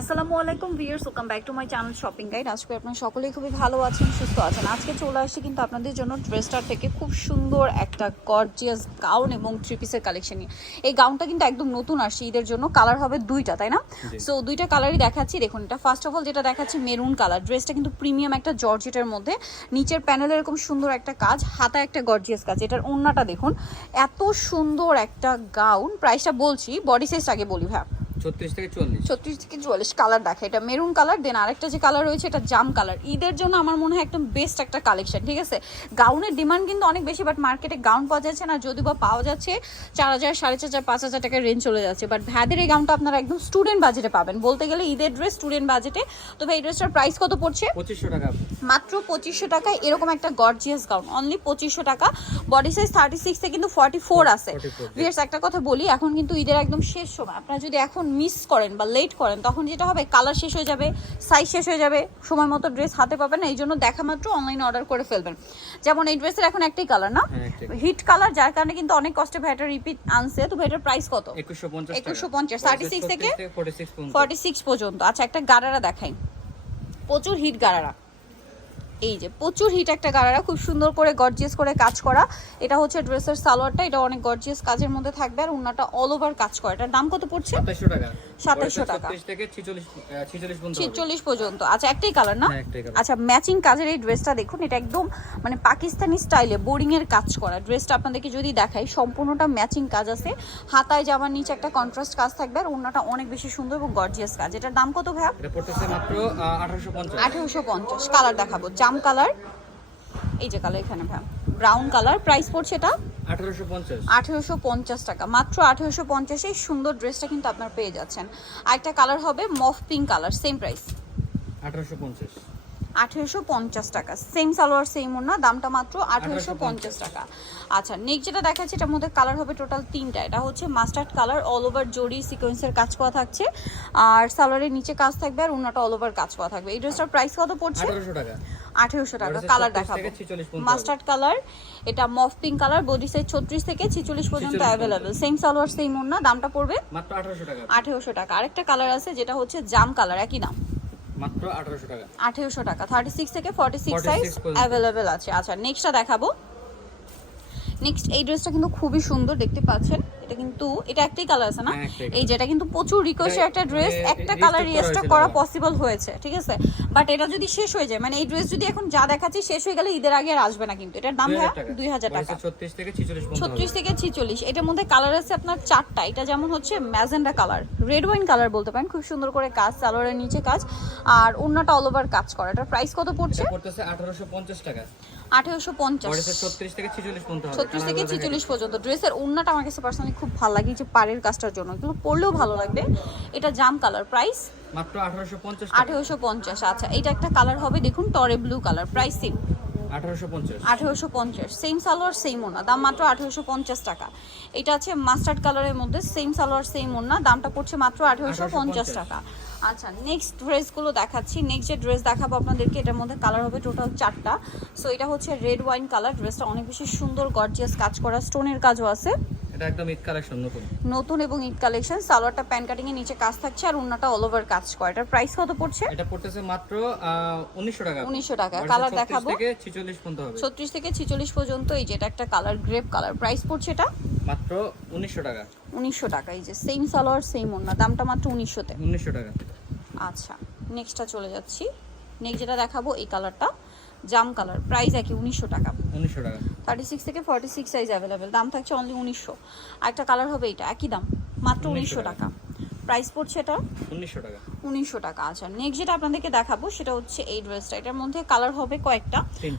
আসসালামু আলাইকুম viewers, welcome back to my channel shopping guide. আজকে আপনারা সকলেই খুবই ভালো আছেন, সুস্থ আছেন। আজকে চলে আসছি কিন্তু আপনাদের জন্য ড্রেসটার থেকে খুব সুন্দর একটা গর্জিয়াস গাউন এবং থ্রি পিসের কালেকশন নিয়ে। এই গাউনটা কিন্তু একদম নতুন আসছে ঈদের জন্য। কালার হবে দুইটা, তাই না? সো দুইটা কালারই দেখাচ্ছি। দেখুন, এটা ফার্স্ট অফ অল যেটা দেখাচ্ছি মেরুন কালার। ড্রেসটা কিন্তু প্রিমিয়াম একটা জর্জেটের মধ্যে, নিচের প্যানেলে এরকম সুন্দর একটা কাজ, হাতায় একটা গর্জিয়াস কাজ। এটার ওড়নাটা দেখুন, এত সুন্দর একটা গাউন। প্রাইসটা বলছি, বডি সাইজ আগে বলি ভাই। 36 থেকে 44 36 থেকে 44 কালার দেখে। এটা মেরুন কালার, দেন আরেকটা যে কালার রয়েছে এটা জাম কালার। ঈদের জন্য আমার মনে হয় একদম বেস্ট একটা কালেকশন, ঠিক আছে? গাউনের ডিমান্ড কিন্তু অনেক বেশি, বাট মার্কেটে গাউন পাওয়া যাচ্ছে না। যদি বা পাওয়া যাচ্ছে 4000, 4500, 5000 টাকার রেঞ্জ চলে যাচ্ছে। বাট ভ্যাদের এই গাউনটা আপনারা একদম স্টুডেন্ট বাজেটে পাবেন, বলতে গেলে ঈদের ড্রেস স্টুডেন্ট বাজেটে। তো ভাই এই ড্রেসটার প্রাইস কত পড়ছে? 2500 টাকা। মাত্র 2500 টাকায় এরকম একটা গর্জিয়াস গাউন, অনলি 2500 টাকা। বডি সাইজ 36 থেকে কিন্তু 44 আছে। ভিউয়ার্স একটা কথা বলি, এখন কিন্তু ঈদের একদম শেষ সময়। আপনারা যদি এখন মিস করেন বা লেট করেন, তখন যেটা হবে কালার শেষ হয়ে যাবে, সাইজ শেষ হয়ে যাবে, সময় মতো ড্রেস হাতে পাবেন না। এই জন্য দেখা মাত্র অনলাইনে অর্ডার করে ফেলবেন। যেমন এই ড্রেসের এখন একটাই কালার না, হিট কালার, যার কারণে কিন্তু অনেক কষ্টে ভাইটার রিপিট আনছে। তো ভাইটার প্রাইস কত? 2150, 36 থেকে 46 পর্যন্ত। আচ্ছা, একটা গারারা দেখাই, প্রচুর হিট গারারা। এই যে প্রচুর হিট একটা গারারা, খুব সুন্দর করে গর্জিয়াস করে কাজ করা। এটা হচ্ছে ড্রেসের সালোয়ারটা, এটা অনেক গর্জিয়াস কাজের মধ্যে থাকবে। আর ওন্নাটা অল ওভার কাজ করা। এটার দাম কত পড়ছে? 2700 টাকা। 2700 টাকা 36 থেকে 46 পর্যন্ত। আচ্ছা, একটাই কালার না? হ্যাঁ, একটাই কালার। আচ্ছা, ম্যাচিং কাজের এই ড্রেসটা দেখুন, এটা একদম মানে পাকিস্তানি স্টাইলে বোরিং এর কাজ করা। ড্রেসটা আপনাদেরকে যদি দেখাই, সম্পূর্ণটা ম্যাচিং কাজ আছে। হাতায় জামার নিচে একটা কন্ট্রাস্ট কাজ থাকবে। আর ওন্নাটা অনেক বেশি সুন্দর এবং গর্জিয়াস কাজ। এটার দাম কত ভাইয়া? এটা পড়তেছে মাত্র 1850। 1850। কালার দেখাবো, জাম কালার, এই যে কালার এখানে ভাই ব্রাউন কালার। প্রাইস পড়ছে এটা 1850 টাকা। মাত্র 1850 এই সুন্দর ড্রেসটা কিন্তু আপনারা পেয়ে যাচ্ছেন। আরেকটা কালার হবে মফ পিঙ্ক কালার, সেম প্রাইস 1850 টাকা। সেম সালোয়ার সেম ওড়না, দামটা মাত্র 1850 টাকা। আচ্ছা, নেক্সট যেটা দেখাচ্ছি, এটার মধ্যে কালার হবে টোটাল তিনটা। এটা হচ্ছে মাস্টার্ড কালার, অল ওভার জরি সিকোয়েন্সের কাজ করা থাকছে। আর সালোয়ারের নিচে কাজ থাকবে, আর ওড়নাটা অল ওভার কাজ করা থাকবে। এই ড্রেসটার প্রাইস কত পড়ছে? 1800 টাকা। 1800 টাকা। কালার দেখাবো, মাস্টার্ড কালার, এটা মফ পিঙ্ক কালার। বডি সাইজ 36 থেকে 46 পর্যন্ত অ্যাভেলেবেল। সেম সালোয়ার সেম ওড়না, দামটা পড়বে মাত্র 1800 টাকা। 1800 টাকা। আরেকটা কালার আছে যেটা হচ্ছে জাম কালার, একই দাম মাত্র 1800 টাকা। 1800 টাকা। 36 থেকে 46 সাইজ অ্যাভেলেবেল আছে। আচ্ছা, নেক্সটটা দেখাবো। নেক্সট এই ড্রেসটা কিন্তু খুবই সুন্দর, দেখতে পাচ্ছেন। এটা কিন্তু এটা একটাই কালার আছে না? এই যেটা কিন্তু প্রচুর রিকোয়েস্টের একটা ড্রেস, একটা কালার রিস্টক করা পসিবল হয়েছে, ঠিক আছে? বাট এটা যদি শেষ হয়ে যায়, মানে এই ড্রেস যদি এখন যা দেখাচ্ছি শেষ হয়ে গেলে ঈদের আগে আর আসবে না কিন্তু। এটার দাম ভাই 2000 টাকা। 36 থেকে 46 পর্যন্ত। 36 থেকে 46। এটার মধ্যে কালার আছে আপনার চারটা। এটা যেমন হচ্ছে magenta colour, red wine colour বলতে পারেন। খুব সুন্দর করে কাজ, সালোয়ারের নিচে কাজ, আর ওন্নাটা অল ওভার কাজ করা। এটার প্রাইস কত পড়ছে? এটা পড়তেছে 1850 টাকা। 1850। 36 থেকে 46 পর্যন্ত হবে। 36 থেকে 46 পর্যন্ত। ড্রেসের ওন্নাটা আমার কাছে পার্সোনালি খুব ভালো লাগে, যে পাড়ের কাজটার জন্য এগুলো পরলেও ভালো লাগবে। এটা জাম কালার, প্রাইস মাত্র 1850 টাকা। 1850। আচ্ছা, এটা একটা কালার হবে দেখুন, টরে blue colour. Price same 1850। 1850। Same salwar same ওড়না, দাম মাত্র 1850 টাকা। এটা আছে মাস্টার্ড কালারের মধ্যে, সেম সালোয়ার সেম ওড়না, দামটা পড়ছে মাত্র 1850 টাকা। আচ্ছা, নেক্সট ড্রেসগুলো দেখাচ্ছি। নেক্সট যে ড্রেস দেখাবো আপনাদেরকে, এটার মধ্যে কালার হবে টোটাল চারটা। সো এটা হচ্ছে রেড ওয়াইন কালার। ড্রেসটা অনেক বেশি সুন্দর, গর্জিয়াস কাজ করা, স্টোনের কাজও আছে। এটা একদম ঈদ কালেকশন, নতুন এবং ঈদ কালেকশন। সালোয়ারটা প্যান কাটিং এর নিচে কাজ থাকছে, আর ওন্নাটা অল ওভার কাজ করা। এটার প্রাইস কত পড়ছে? এটা পড়তেছে মাত্র 1900 টাকা। 1900 টাকা। কালার দেখাবো, 36 থেকে 46 পর্যন্ত হবে। 36 থেকে 46 পর্যন্ত। এই যে এটা একটা কালার, গ্রেপ কালার। প্রাইস পড়ছে এটা মাত্র 1900 টাকা। 1900 টাকা। এই যে সেম সালোয়ার সেম ওন্না, দামটা মাত্র 1900 তে। 1900 টাকা। আচ্ছা, নেক্সটটা চলে যাচ্ছি। নেক্সট যেটা দেখাবো এই কালারটা, জাম কালার। প্রাইস একই 1900 টাকা। 1900 টাকা। 36 থেকে 46 সাইজ অ্যাভেলেবেল, দাম থাকছে অনলি 1900। আরেকটা কালার হবে এটা, একই দাম, মাত্র 1900 টাকা। প্রাইস পড়ছে এটা 1900 টাকা। 1900 টাকা। আচ্ছা, নেক্সট যেটা আপনাদেরকে দেখাবো সেটা হচ্ছে এই ড্রেসটা। এটার মধ্যে কালার হবে কয়েকটা।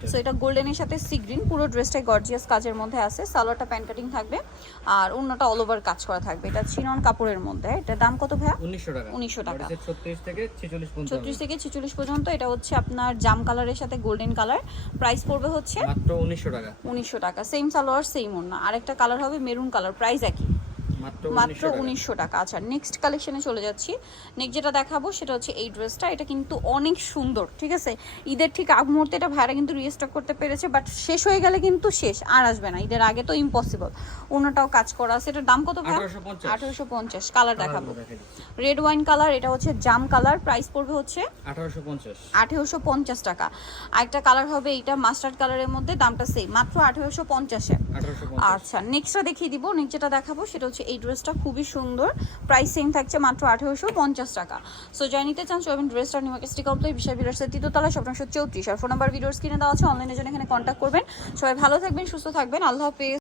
সো এটা গোল্ডেনের সাথে সি গ্রিন, পুরো ড্রেসটাই গর্জিয়াস কাজের মধ্যে আছে। সালোয়ারটা প্যান কাটিং থাকবে, আর ওন্নাটা অল ওভার কাজ করা থাকবে। এটা চিনন কাপড়ের মধ্যে। এটার দাম কত ভাইয়া? 1900 টাকা। 1900 টাকা। 36 থেকে 46 পর্যন্ত। 36 থেকে 46 পর্যন্ত। এটা হচ্ছে আপনার জাম কালারের সাথে গোল্ডেন কালার। প্রাইস পড়বে হচ্ছে মাত্র 1900 টাকা। 1900 টাকা। সেম সালোয়ার সেম ওন্না। আরেকটা কালার হবে মেরুন কালার, প্রাইস একই মাত্র 1900 টাকা। আচ্ছা নেক্সট কালেকশনে চলে যাচ্ছি। নেক্সট যেটা দেখাবো সেটা হচ্ছে এই ড্রেসটা, এটা কিন্তু অনেক সুন্দর, ঠিক আছে। ঈদের ঠিক আগ মুহূর্তে এটা ভাইরা কিন্তু রিস্টক করতে পেরেছে, বাট শেষ হয়ে গেলে কিন্তু শেষ, আর আসবে না, ঈদের আগে তো ইম্পসিবল। অন্যটাও কাজ করা আছে, এটার দাম কত ভাই? 1850। কালার দেখাবো রেড ওয়াইন কালার, এটা হচ্ছে জাম কালার, প্রাইস পড়বে হচ্ছে 1850 টাকা। আরেকটা কালার হবে এইটা মাস্টার্ড কালারের মধ্যে, দামটা সেম, মাত্র 1850-এ। আচ্ছা নেক্সটটা দেখিয়ে দিব। নেক্সট যেটা দেখাবো সেটা হচ্ছে এই ড্রেসটা, খুবই সুন্দর, প্রাইস সেম থাকছে মাত্র 1850 টাকা। সো যাই নিতে চান চলবেন ড্রেসটা নিউ মার্কেট সিটি কমপ্লেক্স বিশাল বিলাসের তৃতীয়তলা, শপ নম্বর 34। আর ফোন নাম্বার ভিডিওস কিনে দেওয়া আছে, অনলাইনের জন্য এখানে কন্ট্যাক্ট করবেন। সবাই ভালো থাকবেন, সুস্থ থাকবেন, আল্লাহ হাফেজ।